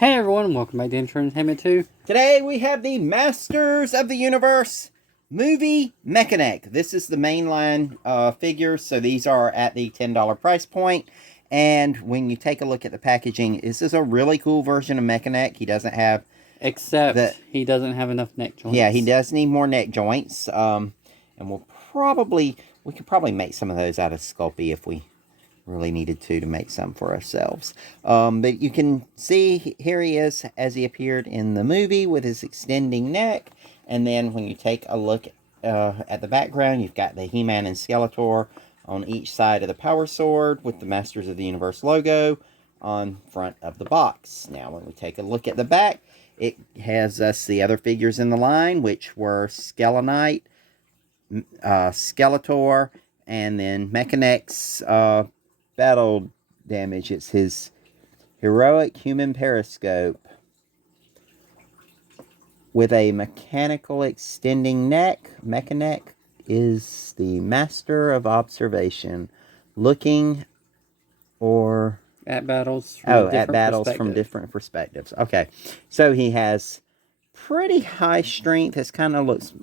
Hey everyone, welcome back to Entertainment 2. Today we have the Masters of the Universe movie Mekaneck. This is the mainline figures, so these are at the $10 price point. And when you take a look at the packaging, this is a really cool version of Mekaneck. He doesn't have... Except he doesn't have enough neck joints. Yeah, he does need more neck joints. And we could probably make some of those out of Sculpey if we really needed to make some for ourselves. But you can see here he is as he appeared in the movie with his extending neck. And then when you take a look at the background, you've got the He-Man and Skeletor on each side of the Power Sword with the Masters of the Universe logo on front of the box. Now when we take a look at the back, it has us the other figures in the line, which were Skelenite, Skeletor, and then Mekaneck's battle damage. It's his heroic human periscope with a mechanical extending neck. Mekaneck is the master of observation, looking at battles from different perspectives. Okay, so he has pretty high strength. It kind of looks,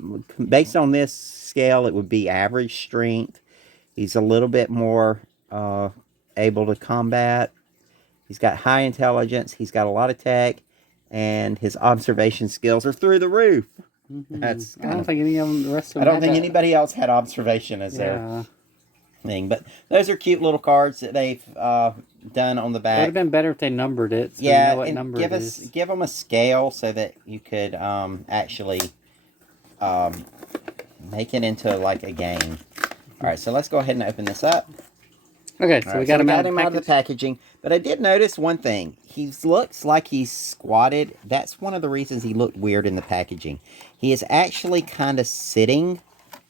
based on this scale, it would be average strength. He's a little bit more able to combat. He's got high intelligence. He's got a lot of tech, and his observation skills are through the roof. I don't think any of them, the rest of them. I don't think anybody else had observation as their thing. But those are cute little cards that they've done on the back. It would have been better if they numbered it. So yeah, you know what number it is. Give them a scale so that you could actually make it into like a game. All right, so let's go ahead and open this up. Okay, so we got him out of the packaging. But I did notice one thing. He looks like he's squatted. That's one of the reasons he looked weird in the packaging. He is actually kind of sitting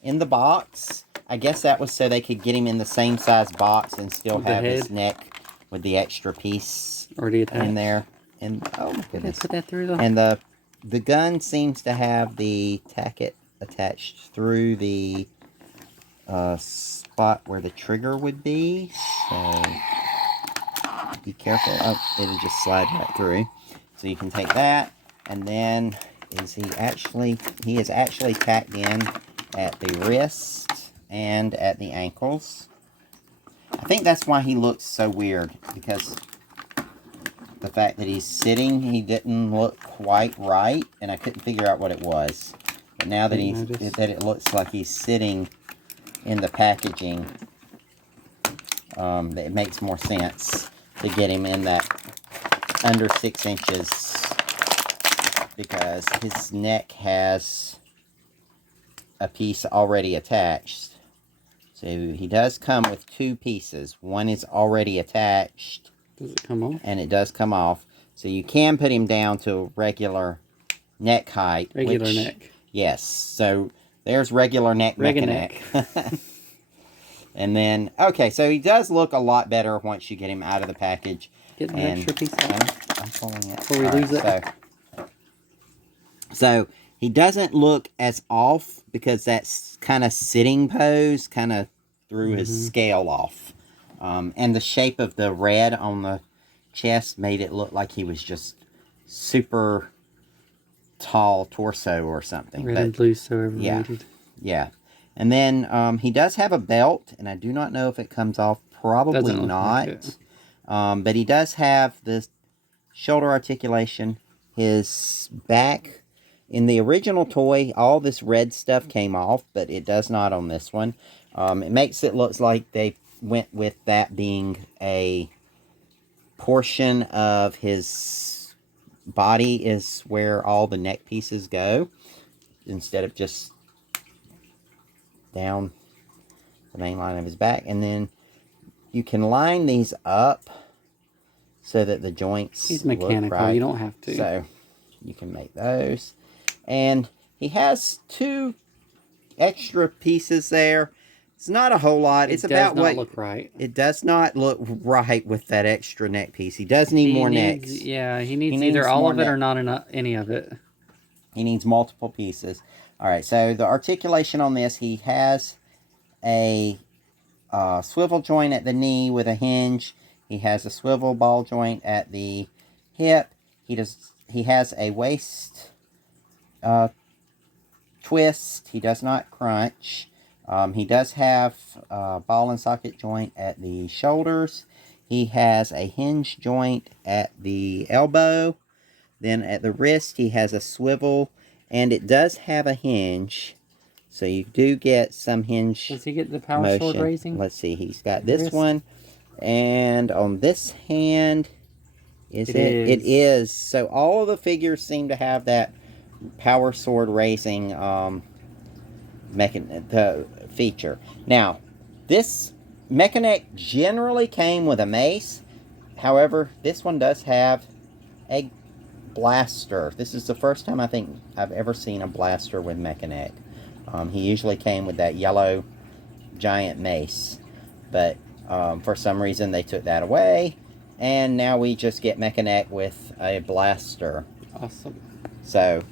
in the box. I guess that was so they could get him in the same size box and still have his neck with the extra piece already attached in there. And oh my goodness. Put that through though. And the gun seems to have the tacket attached through the spot where the trigger would be, so be careful. Oh, it'll just slide right through. So you can take that, and then he is actually tacked in at the wrist and at the ankles. I think that's why he looks so weird, because the fact that he's sitting, he didn't look quite right, and I couldn't figure out what it was. But now that it looks like he's sitting in the packaging, it makes more sense to get him in that under 6 inches, because his neck has a piece already attached. So he does come with 2 pieces. One is already attached. Does it come off? And it does come off. So you can put him down to regular neck height. Regular neck. Yes. So there's regular neck Mekaneck. And then, okay, so he does look a lot better once you get him out of the package. Get an extra piece out. I'm pulling it. Before we lose it. So he doesn't look as off, because that kind of sitting pose kind of threw his scale off. And the shape of the red on the chest made it look like he was just super tall torso or something. Red and blue, so overrated. Yeah. And then he does have a belt, and I do not know if it comes off. Probably not. But he does have this shoulder articulation. His back, in the original toy, all this red stuff came off, but it does not on this one. It makes it look like they went with that being a portion of his body is where all the neck pieces go, instead of just down the main line of his back. And then you can line these up so that the joints He's mechanical, look right. You don't have to. So you can make those. And he has 2 extra pieces there. It's not a whole lot. It's about what look right. It does not look right with that extra neck piece. He does need more necks. Yeah, he needs either all of it or not enough, any of it. He needs multiple pieces. All right, so the articulation on this, he has a swivel joint at the knee with a hinge. He has a swivel ball joint at the hip. He has a waist twist. He does not crunch. He does have a ball and socket joint at the shoulders. He has a hinge joint at the elbow. Then at the wrist, he has a swivel, and it does have a hinge. So you do get some hinge Does he get the power motion. sword raising? Let's see. He's got this one. And on this hand, it is. So all of the figures seem to have that power sword raising feature. Now, this Mekaneck generally came with a mace. However, this one does have a blaster. This is the first time I think I've ever seen a blaster with Mekaneck. He usually came with that yellow giant mace, but for some reason they took that away, and now we just get Mekaneck with a blaster. Awesome. So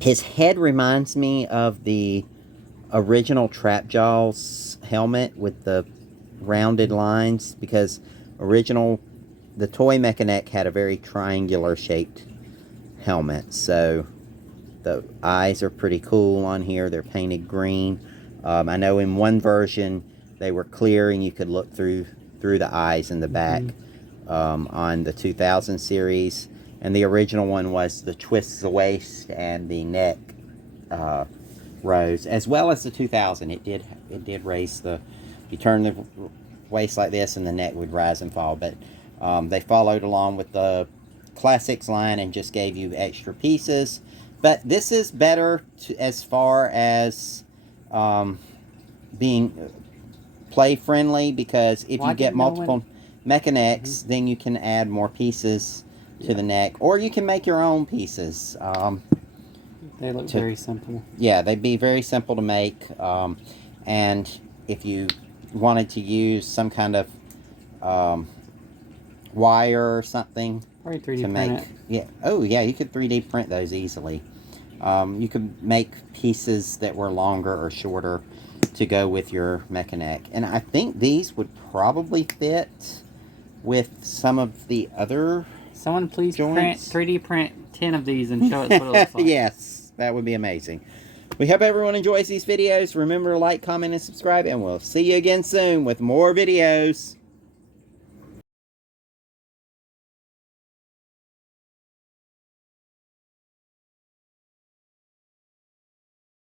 his head reminds me of the original Trapjaw's helmet with the rounded lines, because the toy Mekaneck had a very triangular shaped helmet. So the eyes are pretty cool on here. They're painted green. I know in one version they were clear and you could look through the eyes in the back on the 2000 series. And the original one was the twists the waist and the neck rose, as well as the 2000. It did raise you turn the waist like this and the neck would rise and fall. But they followed along with the classics line and just gave you extra pieces. But this is better as far as being play friendly, because if you get multiple Mekanecks, then you can add more pieces to the neck, or you can make your own pieces. They look very simple. Yeah, they'd be very simple to make. And if you wanted to use some kind of wire or something, probably 3D to make print it. yeah, you could 3D print those easily. You could make pieces that were longer or shorter to go with your Mekaneck, and I think these would probably fit with some of the other Someone please joints. 3D print 10 of these and show us what it looks like. Yes, that would be amazing. We hope everyone enjoys these videos. Remember to like, comment, and subscribe, and we'll see you again soon with more videos.